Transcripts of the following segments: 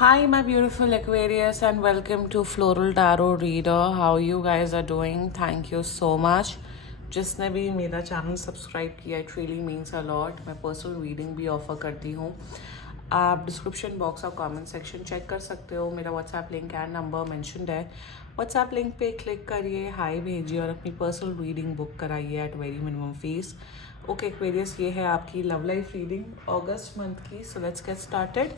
Hi, my beautiful Aquarius, and welcome to Floral Tarot Reader. How you guys are doing? Thank you so much. जिसने भी मेरा channel subscribe किया, it really means a lot. मैं personal reading भी offer करती हूँ. आप description box और कमेंट सेक्शन चेक कर सकते हो. मेरा WhatsApp link and number mentioned है. व्हाट्सएप लिंक पे क्लिक करिए, हाय भेजिए और अपनी पर्सनल रीडिंग बुक कराइए at very minimum fees. Okay Aquarius, ये है आपकी लव लाइफ रीडिंग अगस्त मंथ की. So let's get started.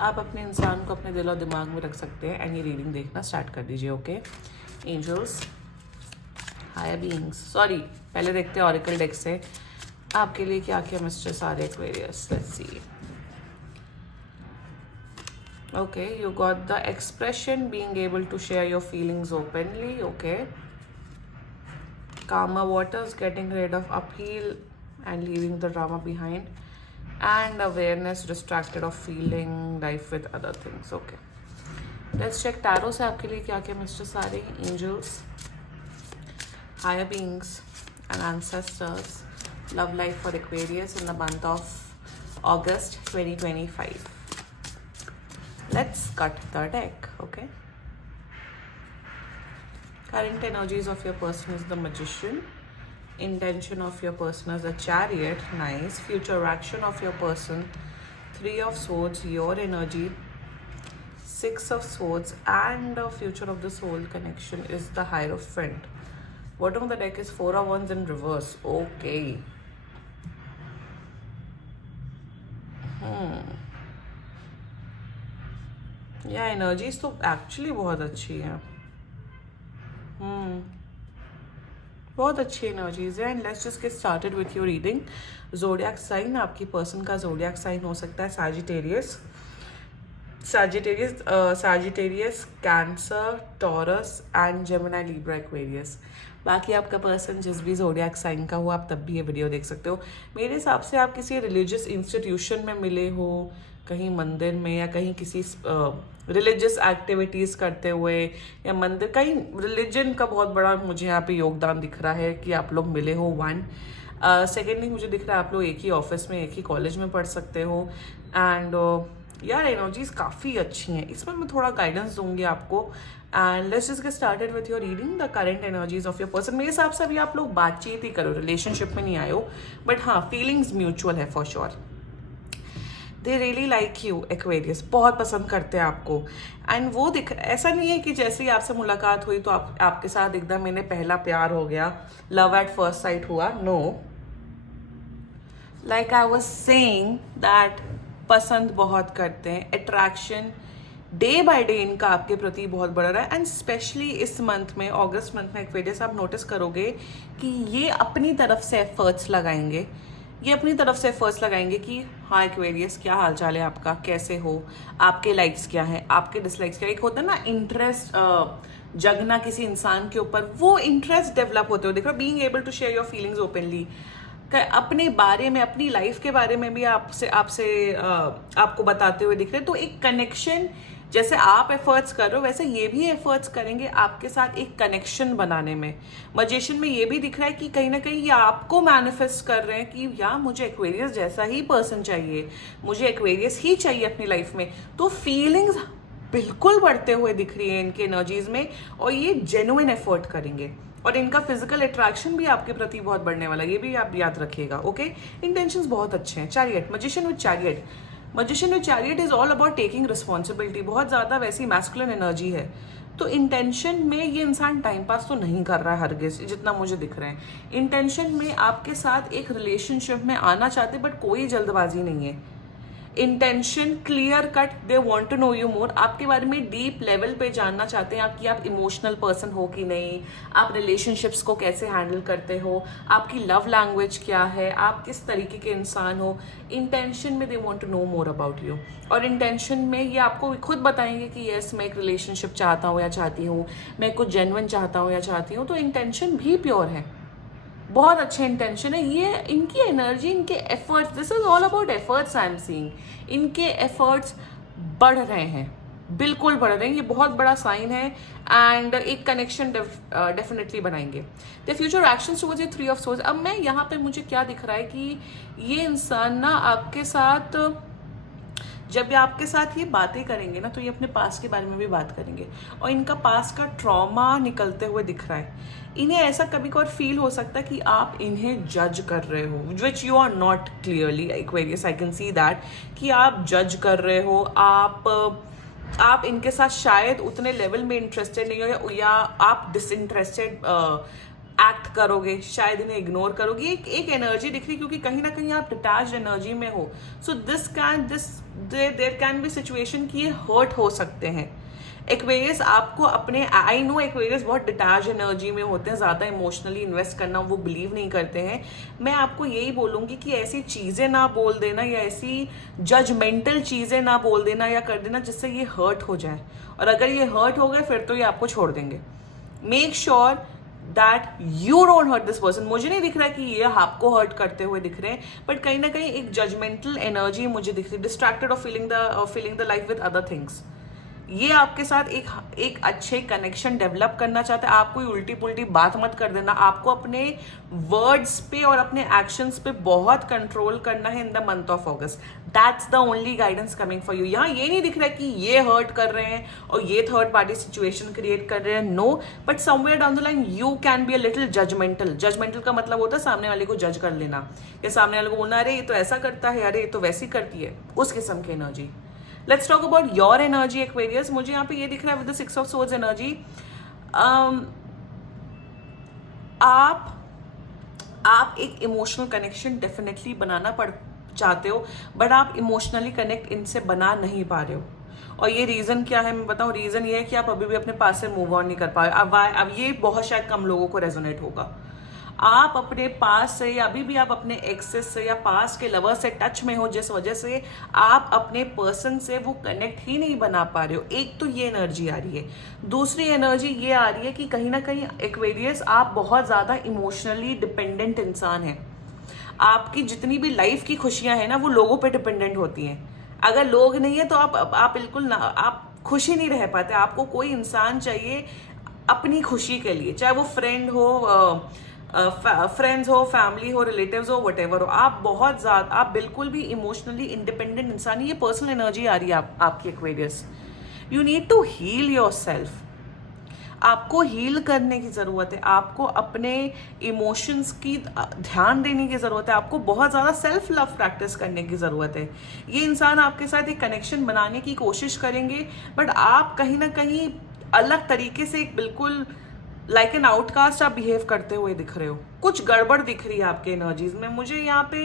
आप अपने इंसान को अपने दिल और दिमाग में रख सकते हैं एंड ये रीडिंग देखना स्टार्ट कर दीजिए. Okay angels, higher beings, sorry पहले देखते हैं ऑरिकल डेक से आपके लिए क्या क्या मैसेजेस आ रहे हैं Aquarius. Let's see. Okay, you got the expression being able to share your feelings openly. Okay. Calmer waters, getting rid of upheaval and leaving the drama behind. And awareness, distracted of feeling life with other things. Okay. Let's check tarot से आपके लिए क्या क्या messages आ रहे हैं. Angels, higher beings and ancestors. Love life for Aquarius in the month of August 2025. Let's cut the deck, okay? Current energies of your person is the Magician. Intention of your person is the Chariot, nice. Future action of your person, Three of Swords, your energy, Six of Swords, and the future of the soul connection is the Hierophant. Bottom of the deck is Four of Wands in reverse, okay. या energies तो actually बहुत अच्छी हैं. बहुत अच्छी energies है. And let's just get started with your reading. Zodiac sign, आपकी person का ज़ोडिएक साइन हो सकता है Sagittarius, Cancer, Taurus and Gemini, Libra, Aquarius. बाकी आपका पर्सन जिस भी ज़ोडिएक साइन का हो आप तब भी ये वीडियो देख सकते हो. मेरे हिसाब से आप किसी रिलीजियस इंस्टीट्यूशन में मिले हो, कहीं मंदिर में या कहीं किसी रिलीजियस एक्टिविटीज़ करते हुए या मंदिर, कहीं रिलीजन का बहुत बड़ा मुझे यहाँ पे योगदान दिख रहा है कि आप लोग मिले हो. वन सेकेंडली मुझे दिख रहा है आप लोग एक ही ऑफिस में, एक ही कॉलेज में पढ़ सकते हो. एंड यार एनर्जीज काफ़ी अच्छी हैं. इसमें मैं थोड़ा गाइडेंस दूंगी आपको. And let's just get started with your reading the current energies of your person. मेरे हिसाब से अभी आप लोग बातचीत ही करो, रिलेशनशिप में नहीं आए हो, बट हाँ फीलिंग्स म्यूचुअल है for sure. They really like you Aquarius, बहुत पसंद करते हैं आपको. एंड वो ऐसा नहीं है कि जैसे ही आपसे मुलाकात हुई तो आपके साथ एकदम इन्हें पहला प्यार हो गया, लव एट फर्स्ट साइट हुआ. No, like I was saying that पसंद बहुत करते हैं, अट्रैक्शन डे बाय डे इनका आपके प्रति बहुत बढ़ रहा है. एंड स्पेशली इस मंथ में, अगस्त मंथ में एक्वेरियस, आप नोटिस करोगे कि ये अपनी तरफ से एफर्ट्स लगाएंगे. ये अपनी तरफ से एफर्ट्स लगाएंगे कि हाँ एक्वेरियस क्या हाल चाल है आपका, कैसे हो, आपके लाइक्स क्या हैं, आपके डिसलाइक्स क्या. एक होता है ना इंटरेस्ट जगना किसी इंसान के ऊपर, वो इंटरेस्ट डेवलप होते हो. देखो, being able to share your feelings openly, अपने बारे में, अपनी लाइफ के बारे में भी आपको बताते हुए दिख रहे. तो एक कनेक्शन, जैसे आप एफर्ट्स कर रहे हो वैसे ये भी एफर्ट्स करेंगे आपके साथ एक कनेक्शन बनाने में. मजिशियन में ये भी दिख रहा है कि कहीं ना कहीं ये आपको मैनिफेस्ट कर रहे हैं कि यार मुझे एक्वेरियस जैसा ही पर्सन चाहिए, मुझे एक्वेरियस ही चाहिए अपनी लाइफ में. तो फीलिंग्स बिल्कुल बढ़ते हुए दिख रही है इनके एनर्जीज में, और ये जेन्युइन एफर्ट करेंगे. और इनका फिजिकल अट्रैक्शन भी आपके प्रति बहुत बढ़ने वाला है, ये भी आप याद रखिएगा. ओके, इंटेंशंस बहुत अच्छे हैं. Chariot, magician with chariot. Magician with chariot is all about taking responsibility. बहुत ज़्यादा वैसी मैस्कुलिन एनर्जी है. तो इंटेंशन में ये इंसान टाइम पास तो नहीं कर रहा है हरगिज, जितना मुझे दिख रहा है. इंटेंशन में आपके साथ एक रिलेशनशिप में आना चाहते, बट कोई जल्दबाजी नहीं है. Intention clear cut, they want to know you more. आपके बारे में डीप लेवल पे जानना चाहते हैं कि आप इमोशनल पर्सन हो कि नहीं, आप रिलेशनशिप्स को कैसे हैंडल करते हो, आपकी लव लैंग्वेज क्या है, आप किस तरीके के इंसान हो. इंटेंशन में they want to know more about you. और इंटेंशन में ये आपको खुद बताएंगे कि यस मैं एक रिलेशनशिप चाहता हूँ या चाहती हूँ, मैं कुछ जेन्युइन चाहता हूँ या चाहती हूँ. तो इंटेंशन भी प्योर है, बहुत अच्छे इंटेंशन है. ये इनकी एनर्जी, इनके efforts, this is all about efforts. I am seeing इनके एफर्ट्स बढ़ रहे हैं, बिल्कुल बढ़ रहे हैं. ये बहुत बड़ा साइन है. एंड एक कनेक्शन डेफिनेटली बनाएंगे. द फ्यूचर एक्शंस टुवर्ड्स ये थ्री ऑफ सोर्स. अब मैं यहाँ पे मुझे क्या दिख रहा है कि ये इंसान ना आपके साथ जब ये आपके साथ ये बातें करेंगे ना, तो ये अपने पास्ट के बारे में भी बात करेंगे, और इनका पास्ट का ट्रॉमा निकलते हुए दिख रहा है। इन्हें ऐसा कभी कभार फील हो सकता है कि आप इन्हें जज कर रहे हो, which you are not clearly Aquarius, I can see that, कि आप जज कर रहे हो, आप इनके साथ शायद उतने लेवल में इंटरेस्टेड नहीं हो, या आप डिसइंटरेस्टेड एक्ट करोगे, शायद इन्हें इग्नोर करोगे। एक एनर्जी दिख रही, क्योंकि कहीं ना कहीं आप डिटैच्ड एनर्जी में हो। So there can be situation कि ये हर्ट हो सकते हैं। एक्वेरियस आपको अपने, आई नो एक्वेरियस बहुत डिटैच एनर्जी में होते हैं, ज़्यादा इमोशनली इन्वेस्ट करना वो बिलीव नहीं करते हैं। मैं आपको यही बोलूँगी कि ऐसी चीज़ें ना बोल देना, या ऐसी जजमेंटल चीज़ें ना बोल देना या कर देना जिससे ये हर्ट हो जाए, और अगर ये हर्ट हो गए फिर तो ये आपको छोड़ देंगे। Make sure that you don't hurt this person. मुझे नहीं दिख रहा है कि ये आपको हर्ट करते हुए दिख रहे हैं, बट कहीं ना कहीं एक जजमेंटल एनर्जी मुझे दिख रही है, distracted of feeling the life with other things. ये आपके साथ एक अच्छे कनेक्शन डेवलप करना चाहते हैं। आप कोई उल्टी पुल्टी बात मत कर देना, आपको अपने वर्ड्स पे और अपने एक्शंस पे बहुत कंट्रोल करना है in the month of August. That's the only guidance coming for you. यहाँ ये नहीं दिख रहा है कि ये हर्ट कर रहे हैं और ये थर्ड पार्टी सिचुएशन क्रिएट कर रहे हैं, no, but somewhere down the line you can be a little judgmental. Judgmental का मतलब होता है सामने वाले को जज कर लेना, या सामने वाले को बोलना अरे ये तो ऐसा करता है, अरे ये तो वैसी करती है, उस किस्म की energy. Let's talk about your energy Aquarius. मुझे यहाँ पे ये दिख रहा है with the 6 of swords energy. आप एक इमोशनल कनेक्शन डेफिनेटली बनाना चाहते हो, बट आप इमोशनली कनेक्ट इनसे बना नहीं पा रहे हो। और ये रीज़न क्या है मैं बताऊँ। रीज़न ये है कि आप अभी भी अपने पास से मूव ऑन नहीं कर पा रहे। अब ये बहुत शायद कम लोगों को रेजोनेट होगा। आप अपने पास से, या अभी भी आप अपने एक्सेस से या पास के लवर से टच में हो, जिस वजह से आप अपने पर्सन से वो कनेक्ट ही नहीं बना पा रहे हो। एक तो ये एनर्जी आ रही है। दूसरी एनर्जी ये आ रही है कि कहीं ना कहीं एक्वेरियस आप बहुत ज़्यादा इमोशनली डिपेंडेंट इंसान हैं। आपकी जितनी भी लाइफ की खुशियां हैं ना, वो लोगों पे डिपेंडेंट होती हैं। अगर लोग नहीं है तो आप बिल्कुल ना, आप खुश ही नहीं रह पाते। आपको कोई इंसान चाहिए अपनी खुशी के लिए, चाहे वो फ्रेंड हो, फ्रेंड्स हो, फैमिली हो, रिलेटिव्स हो, वटेवर हो। आप बहुत ज़्यादा, आप बिल्कुल भी इमोशनली इंडिपेंडेंट इंसान। ये पर्सनल एनर्जी आ रही है आपकी Aquarius. You need to heal yourself. आपको हील करने की ज़रूरत है, आपको अपने इमोशंस की ध्यान देने की ज़रूरत है, आपको बहुत ज़्यादा सेल्फ लव प्रैक्टिस करने की ज़रूरत है। ये इंसान आपके साथ एक कनेक्शन बनाने की कोशिश करेंगे, बट आप कहीं ना कहीं अलग तरीके से, एक बिल्कुल लाइक एन आउटकास्ट आप बिहेव करते हुए दिख रहे हो। कुछ गड़बड़ दिख रही है आपके एनर्जीज में। मुझे यहाँ पे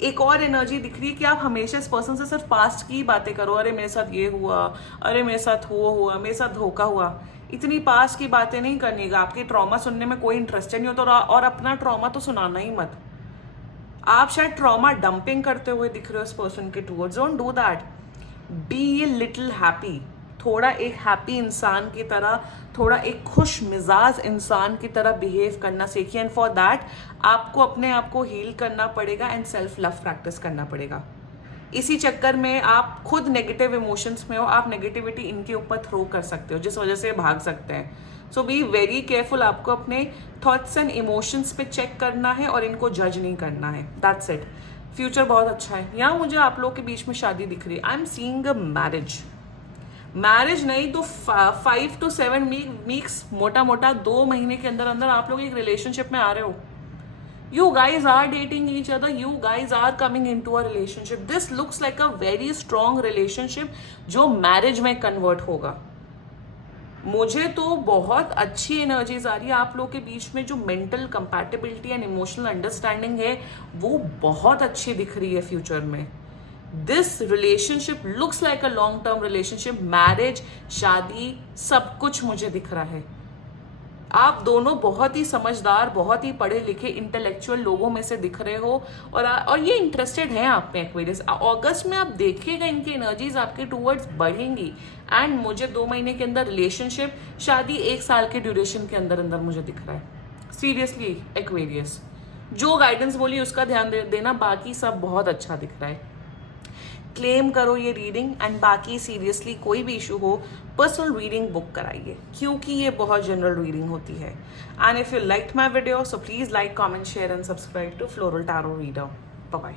एक और एनर्जी दिख रही है कि आप हमेशा इस पर्सन से सिर्फ पास्ट की बातें करो। अरे मेरे साथ ये हुआ, अरे मेरे साथ वो हुआ, मेरे साथ धोखा हुआ। इतनी पास्ट की बातें नहीं करनी। आपके ट्रॉमा सुनने में कोई इंटरेस्टेड नहीं होता, और अपना ट्रॉमा तो सुनाना ही मत। आप शायद ट्रॉमा डंपिंग करते हुए दिख रहे हो इस पर्सन के towards. Don't do that. Be a little happy. थोड़ा एक हैप्पी इंसान की तरह, थोड़ा एक खुश मिजाज इंसान की तरह बिहेव करना सीखिए। एंड फॉर दैट आपको अपने आप को हील करना पड़ेगा एंड सेल्फ लव प्रैक्टिस करना पड़ेगा। इसी चक्कर में आप खुद नेगेटिव इमोशंस में हो, आप नेगेटिविटी इनके ऊपर थ्रो कर सकते हो, जिस वजह से भाग सकते हैं। सो बी वेरी केयरफुल। आपको अपने थॉट्स एंड इमोशंस पे चेक करना है और इनको जज नहीं करना है। That's it. फ्यूचर बहुत अच्छा है। यहाँ मुझे आप लोगों के बीच में शादी दिख रही है। I am seeing a marriage नहीं तो 5 to 7 वीक्स, मोटा मोटा 2 महीने के अंदर अंदर आप लोग एक रिलेशनशिप में आ रहे हो। You guys are dating each other. You guys are coming into a relationship. This looks like a very strong relationship जो मैरिज में कन्वर्ट होगा। मुझे तो बहुत अच्छी एनर्जीज आ रही है आप लोग के बीच में। जो mental compatibility and emotional understanding है वो बहुत अच्छी दिख रही है फ्यूचर में। This relationship looks like a long term relationship. Marriage, शादी, सब कुछ मुझे दिख रहा है। आप दोनों बहुत ही समझदार, बहुत ही पढ़े लिखे इंटेलेक्चुअल लोगों में से दिख रहे हो, और ये इंटरेस्टेड हैं आप में एक्वेरियस। अगस्त में आप देखिएगा इनकी एनर्जीज आपके टूवर्ड्स बढ़ेंगी। एंड मुझे 2 महीने के अंदर रिलेशनशिप, शादी 1 साल के ड्यूरेशन के अंदर अंदर मुझे दिख रहा है। सीरियसली एक्वेरियस, जो गाइडेंस बोली उसका ध्यान देना, बाकी सब बहुत अच्छा दिख रहा है। क्लेम करो ये रीडिंग, एंड बाकी सीरियसली कोई भी इशू हो पर्सनल रीडिंग बुक कराइए, क्योंकि ये बहुत जनरल रीडिंग होती है। And if you liked my video so please like, comment, share and subscribe to floral tarot reader. Bye bye.